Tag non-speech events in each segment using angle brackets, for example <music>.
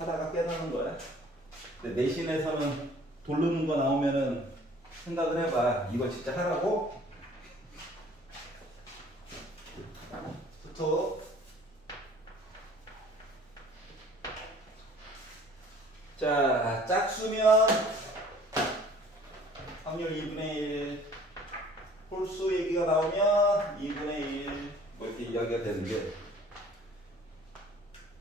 하다가 깨닫는 거야. 근데 내신에서는 돌르는 거 나오면은 생각을 해봐. 이거 진짜 하라고? 스톱. 자, 짝수면 확률 2분의 1. 홀수 얘기가 나오면 2분의 1. 뭐 이렇게 이야기가 되는 게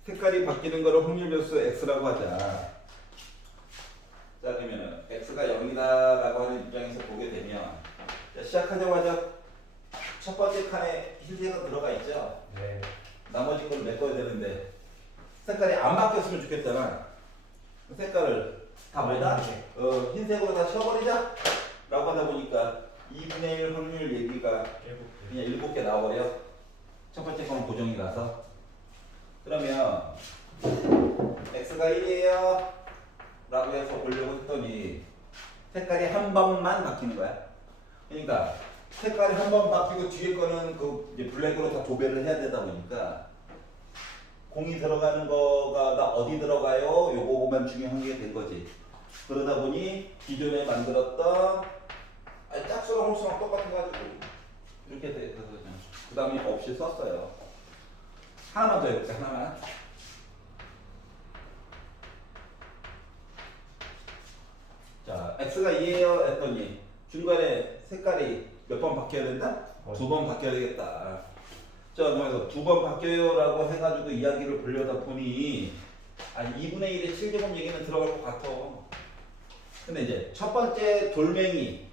색깔이 바뀌는 거를 확률 변수 x라고 하자. 자 그러면은 x가 0이다라고 하는 입장에서 보게 되면 자, 시작하자마자 첫 번째 칸에 흰색은 들어가 있죠. 네. 나머지 걸 메꿔야 되는데 색깔이 안 바뀌었으면 좋겠잖아. 색깔을 다 뭐다? 어, 흰색으로 다 쳐버리자. 라고 하다 보니까 2분의 1 확률 얘기가 그냥 일곱 개 나와버려. 첫 번째 건 고정이라서. 그러면 x가 1이에요. 라고 해서 보려고 했더니 색깔이 한 번만 바뀌는 거야. 그러니까 색깔이 한 번 바뀌고 뒤에 거는 그 이제 블랙으로 다 도배를 해야 되다 보니까 공이 들어가는 거가 나 어디 들어가요? 요거만 중요한 게 된 거지. 그러다 보니 기존에 만들었던 짝수랑 홀수랑 똑같아 가지고 이렇게 돼서 그 다음에 없이 썼어요. 하나만 더 해볼게 하나만. 자, x가 2예요 했더니 중간에 색깔이 몇 번 바뀌어야 된다? 두 번 바뀌어야 되겠다. 자, 그래서 두 번 바뀌어요 라고 해가지고 이야기를 보려다 보니 아니 2분의 1의 7제곱 얘기는 들어갈 것 같아. 근데 이제 첫 번째 돌멩이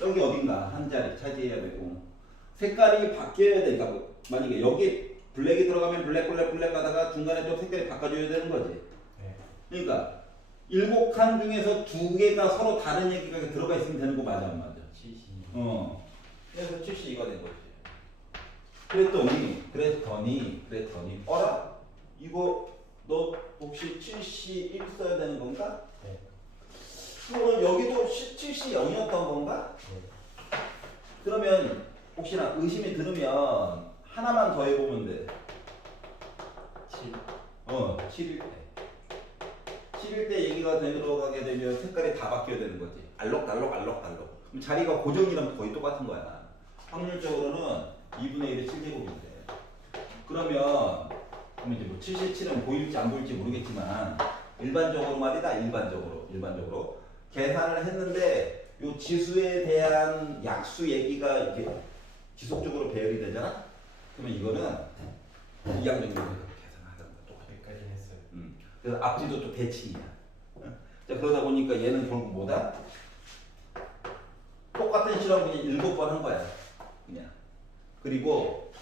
여기 어딘가 한 자리 차지해야 되고 색깔이 바뀌어야 되니까 뭐 만약에 여기 블랙이 들어가면 블랙 블랙 블랙 하다가 중간에 또 색깔이 바꿔줘야 되는 거지. 네. 그러니까 일곱 칸 중에서 두 개가 서로 다른 얘기가 들어가 있으면 되는 거 맞아 안 맞아? 70. 어. 그래서 72가 된 거지. 그랬더니 그랬더니 그랬더니 어라 이거 너 혹시 71 써야 되는 건가? 네. 그럼 여기도 70이었던 건가? 네. 그러면 혹시나 의심이 들으면 하나만 더 해보면 돼. 7. 어, 7일 때. 7일 때 얘기가 들어가게 되면 색깔이 다 바뀌어야 되는 거지. 알록달록 알록달록. 그럼 자리가 고정이랑 거의 똑같은 거야. 확률적으로는 2분의 1의 7제곱인데. 그러면 그럼 이제 뭐 77은 보일지 안 보일지 모르겠지만 일반적으로 말이다. 일반적으로. 일반적으로. 계산을 했는데 요 지수에 대한 약수 얘기가 이렇게 지속적으로 배열이 되잖아. 그러면 이거는 이항정도로 계산하는 거. 여기까지 했어요. 음. 그래서 앞뒤도 또 대칭이야. 어? 자 그러다 보니까 얘는 결국 뭐다? 똑같은 실험 그냥 일곱 번 한 거야. 그냥. 그리고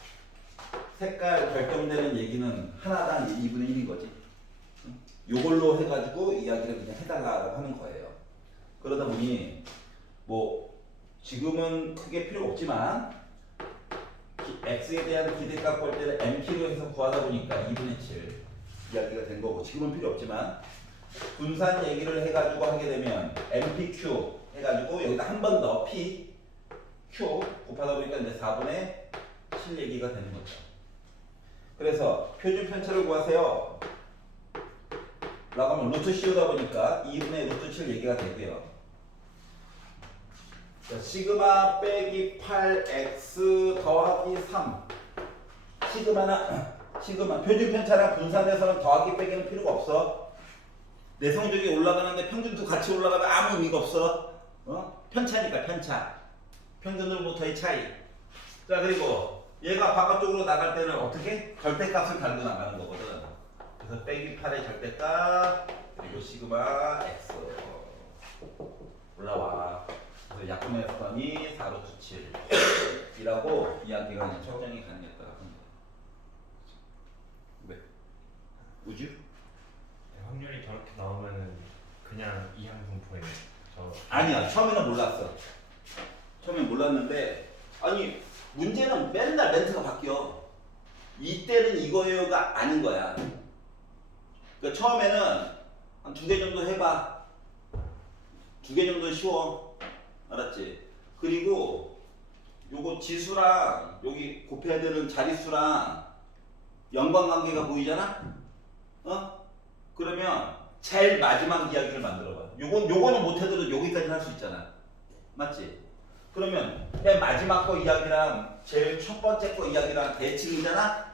색깔 결정되는 얘기는 하나당 2분의 1인 거지. 응? 요걸로 해가지고 이야기를 그냥 해달라고 하는 거예요. 그러다 보니 뭐 지금은 크게 필요 없지만 기- x에 대한 기대값 볼 때는 mk로 해서 구하다 보니까 2분의 7 이야기가 된 거고 지금은 필요 없지만 분산 얘기를 해가지고 하게 되면 mpq 해가지고 여기다 한 번 더 p q 곱하다 보니까 이제 4분의 7 얘기가 되는 거죠. 그래서 표준 편차를 구하세요. 라고 하면 루트 씌우다 보니까 2분의 루트 7 얘기가 되고요. 자, 시그마 빼기 8x 더하기 3 시그마나 <clears throat> 시그마 표준 편차랑 분산해서는 더하기 빼기는 필요가 없어. 내 성적이 올라가는데 평균도 같이 올라가면 아무 의미가 없어. 어? 편차니까 편차. 평균으로부터의 차이. 자 그리고 얘가 바깥쪽으로 나갈 때는 어떻게? 절대값을 달고 나가는 거거든. 그래서 빼기 8의 절대값 그리고 시그마 x. 올라와 약분했더니 4루트 7이라고 이야기가 그냥 적정이 가능했다 왜? 우주? 네, 확률이 저렇게 나오면은 그냥 이항 분포예요. 저 아니야 처음에는 몰랐어 처음엔 몰랐는데 아니 문제는 맨날 멘트가 바뀌어 이때는 이거예요가 아닌 거야 그러니까 처음에는 한 두 개 정도 해봐 두 개 정도 쉬워 알았지 그리고 요거 지수랑 여기 곱해야 되는 자릿수랑 연관관계가 보이잖아 어? 그러면 제일 마지막 이야기를 만들어봐. 요건 요거는 못해도 여기까지 할 수 있잖아. 맞지? 그러면 맨 마지막 거 이야기랑 제일 첫 번째 거 이야기랑 대칭이잖아.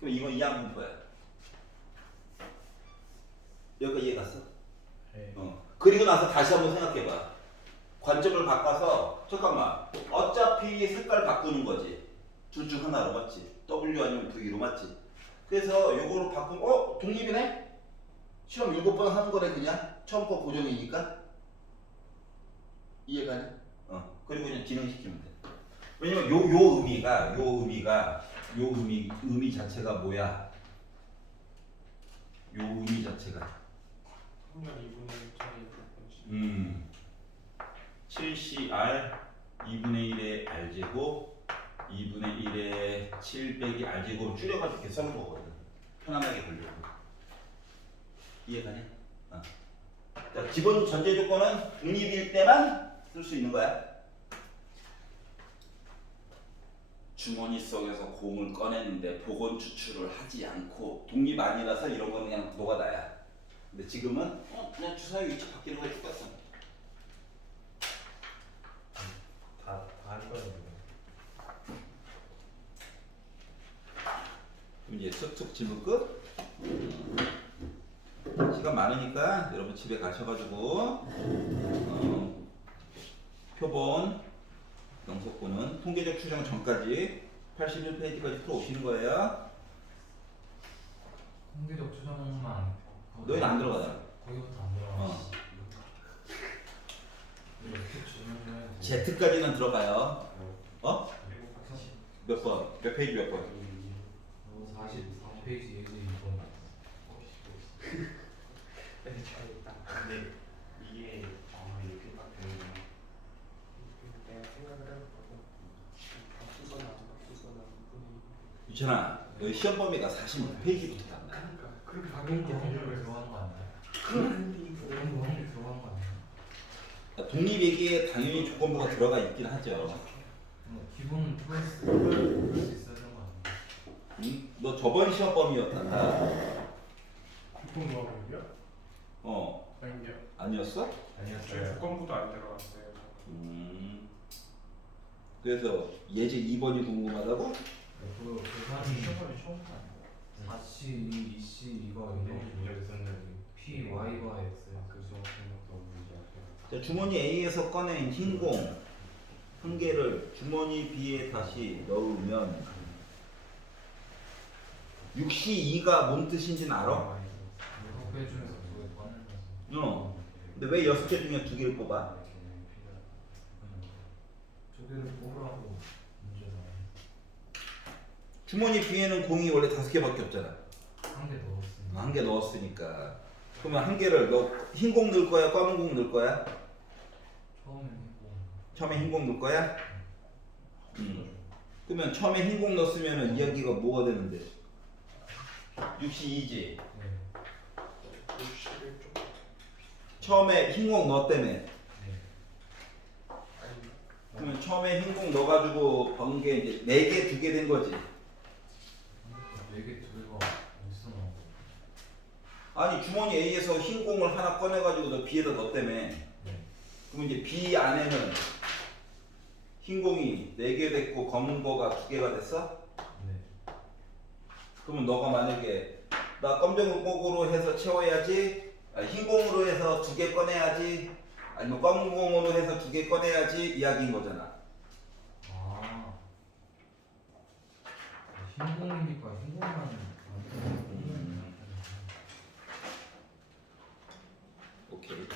그럼 이건 이항 분포야. 여기까지 이해 갔어? 네. 어. 그리고 나서 다시 한번 생각해봐. 관점을 바꿔서 잠깐만. 어차피 색깔 바꾸는 거지. 둘 중 하나로 맞지? W 아니면 V로 맞지? 그래서 요거로 바꾸면 어 독립이네? 시험 일곱 번 하는 거네 그냥 처음 거 고정이니까 이해가냐? 어 그리고 그냥 진행시키면 돼. 왜냐면 요 요 의미가 요 의미가 요 의미 의미 자체가 뭐야? 요 의미 자체가 확률 2분의 1짜리 분포지. 음 7CR 2분의 1의 R제곱 2분의 1의 7 빼기 R제곱 줄여가지고 써는 거거든. 편안하게 보려고 이해가냐? 어. 자, 기본 전제 조건은 독립일 때만 쓸 수 있는 거야. 주머니 속에서 공을 꺼냈는데 복원 추출을 하지 않고 독립 아니라서 이런 거는 그냥 노가다야. 근데 지금은 어, 그냥 주사위 위치 바뀌는 거에 똑같어 다다 이거는 그럼 이제 툭툭 질문 끝. 시간 많으니까 여러분 집에 가셔가지고 어, 표본 영속본은 통계적 추정 전까지 81페이지까지 풀어 오시는 거예요. 통계적 추정만 너희는 안 들어가잖아. 거기부터 안 들어가. 어. 이렇게 질문 좀 해야 돼. Z까지는 들어가요. 어? 그리고 확실히 몇 번? 몇 페이지 몇 번? 44페이지 예제 2번. 근데 근데 이게 아 이렇게 딱 되는 내가 생각을 해봤거든. 수선 나와, 2분의 1. 유찬아, 너희 시험 범위가 46페이지부터 간다. 그러니까 그렇게 가는 게 되는 들어가는 거 아니야? 그런데 그런 거 확률 들어가는 거 아니야? 독립 얘기에 당연히 조건부가 들어가 있긴 하죠. 뭐 기본 플러스 거 아니야? 응? 너 저번 시험 범위였단다. 국뽕 노하우요? 어, 아니요. 아니었어? 저 아니었어요. 조건부도 안 들어갔어요. 음. 그래서 예제 2번이 궁금하다고? 그 계산이 시험을 처음 봐. 4C, 2C 이거 이런 이렇게 썼는데 P, Y가 X 그래서 생각도 없는지 자, 주머니 A에서 꺼낸 흰 공 한 개를 주머니 B에 다시 넣으면 6C2가 뭔 뜻인지는 알아? 어. 근데 왜 여섯 개 중에 두 개를 뽑아? 주머니 B에는 공이 원래 다섯 개밖에 없잖아. 한개 넣었으니까 한개 넣었으니까. 그러면 한 개를 너 흰 공 넣을 거야? 검은 공 넣을 거야? 처음에 흰 공 넣을 거야? 음. 그러면 처음에 흰 공 넣었으면 이야기가 뭐가 되는데? 62지. 네. 61 쪽. 처음에 흰공 넣었다며. 네. 아니, 그러면 처음에 흰공 넣어가지고 번게 이제 네 개, 두 개 된 거지. 네개 두 개가 어디서 나온 거야? 아니 주머니 A에서 흰 공을 하나 꺼내가지고 너 B에다 넣었다며. 네. 그러면 이제 B 안에는 흰 공이 네 개 됐고 검은 거가 두 개가 됐어? 네. 그러면 너가 만약에 나 검정 공으로 해서 채워야지, 아, 흰 공으로 해서 두 개 꺼내야지, 아니면 검은 공으로 해서 두 개 꺼내야지 이야기인 거잖아. 아. 흰공이니까 흰공만 음. 오케이.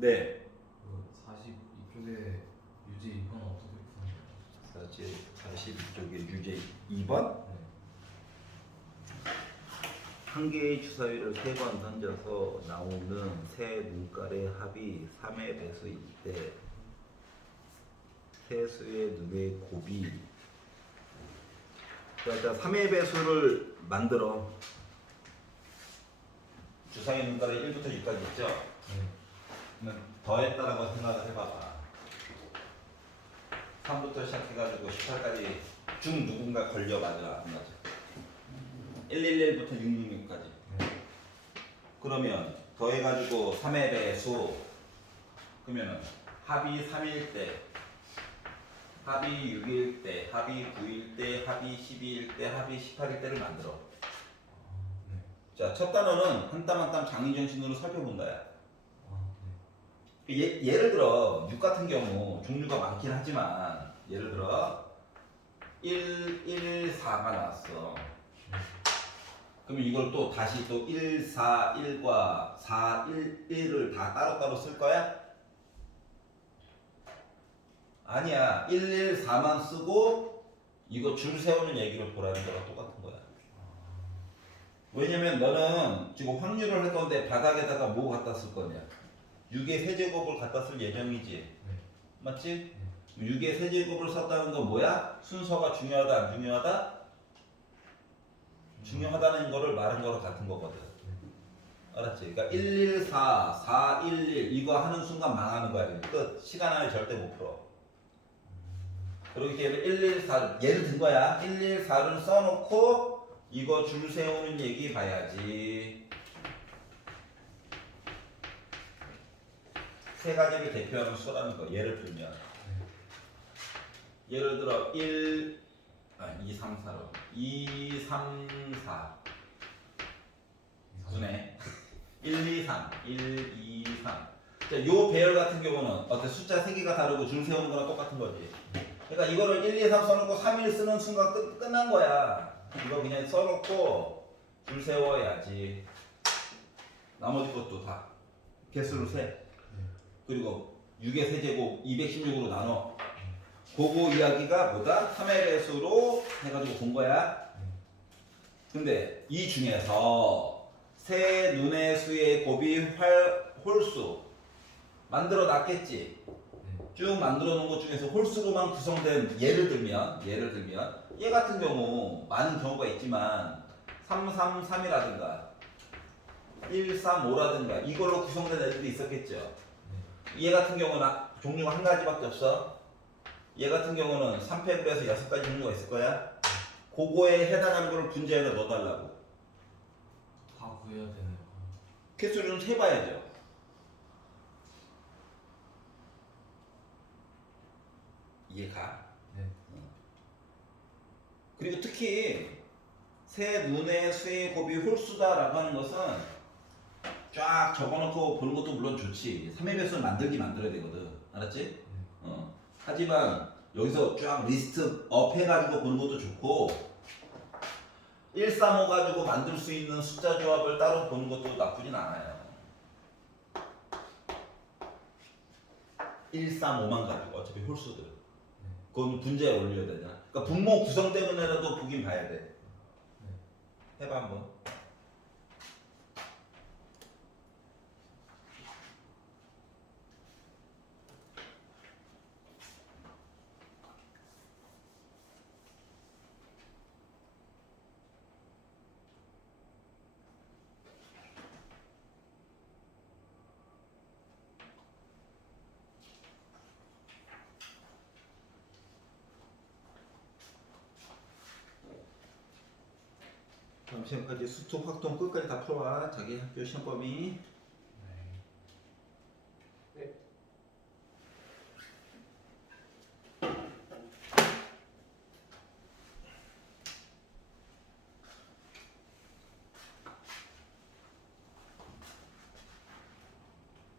네. 네. 그 42쪽에 유지 2번 어떻게 거예요? 40, 42쪽에 유제 2번. 네. 한 개의 주사위를 세 번 던져서 나오는 세 눈깔의 합이 3의 배수일 때 세수의 눈의 곱이 자 일단 3의 배수를 만들어 주사위 문자를 1부터 6까지 있죠? 네. 그러면 더했다라고 생각을 해봐봐. 3부터 시작해가지고 18까지 중 누군가 걸려 맞아 안 맞아? 111부터 666까지. 네. 그러면 더해가지고 3의 배수 그러면은 합이 3일 때 합이 6일 때 합이 9일 때 합이 12일 때 합이 18일 때를 만들어 네. 자첫 단어는 한 땀 한 땀 장의정신으로 살펴본다야 아, 네. 예, 예를 들어 6 같은 경우 종류가 많긴 하지만 예를 들어 1, 1, 4가 나왔어 그러면 이걸 또 다시 또 1, 4, 1과 4, 1, 1을 다 따로따로 쓸 거야? 아니야. 1, 1, 4만 쓰고 이거 줄 세우는 얘기를 보라는 거랑 똑같은 거야. 왜냐면 너는 지금 확률을 할 건데 바닥에다가 뭐 갖다 쓸 거냐? 6의 세제곱을 갖다 쓸 예정이지. 맞지? 6의 세제곱을 썼다는 건 뭐야? 순서가 중요하다 안 중요하다? 중요하다는 거를 말한 거랑 같은 거거든. 알았지? 그러니까 1, 1, 4, 4, 1, 1 이거 하는 순간 망하는 거야. 끝. 시간 안에 절대 못 풀어. 그렇기 때문에 1, 1, 4 예를 든 거야. 1, 1, 4를 써놓고 이거 줄 세우는 얘기 봐야지. 세 가지를 대표하는 수라는 거. 예를 들면 예를 들어 1, 아, 2, 3, 4로. 2, 3, 4 9네. 1, 2, 3 1, 2, 3 자, 요 배열 같은 경우는 어때? 숫자 3개가 다르고 줄 세우는 거랑 똑같은 거지. 그러니까 이거를 1, 2, 3 써놓고 3, 1 쓰는 순간 끝, 끝난 거야. 이거 그냥 써놓고 줄 세워야지. 나머지 것도 다 개수를 세 그리고 6의 세제곱 216으로 나눠 그거 이야기가 뭐다? 3의 배수로 해가지고 본 거야. 근데 이 중에서 세 눈의 수의 곱이 활, 홀수 만들어 놨겠지. 쭉 만들어 놓은 것 중에서 홀수로만 구성된 예를 들면 예를 들면 얘 같은 경우 많은 경우가 있지만 333이라든가 135라든가 이걸로 구성된 애들도 있었겠죠. 얘 같은 경우는 아- 종류가 한 가지밖에 없어. 얘 같은 경우는 3팩으로 해서 6가지 종류가 있을 거야. 그거에 해당하는 걸 분자에다 넣어달라고. 다 구해야 되네요. 개수를 세봐야죠. 이해가? 네. 그리고 특히 새 눈의 수의 곱이 홀수다라고 하는 것은 쫙 적어놓고 보는 것도 물론 좋지. 3의 배수는 만들기 만들어야 되거든. 알았지? 어. 하지만 여기서 쫙 리스트 업 해가지고 보는 것도 좋고 135 가지고 만들 수 있는 숫자 조합을 따로 보는 것도 나쁘진 않아요. 135만 가지고 어차피 홀수들. 그건 분자에 올려야 되잖아. 그러니까 분모 구성 때문에라도 보긴 봐야 돼. 해봐 한번. 시험까지 수투 확통 끝까지 다 풀어와. 자기 학교 시험 범위.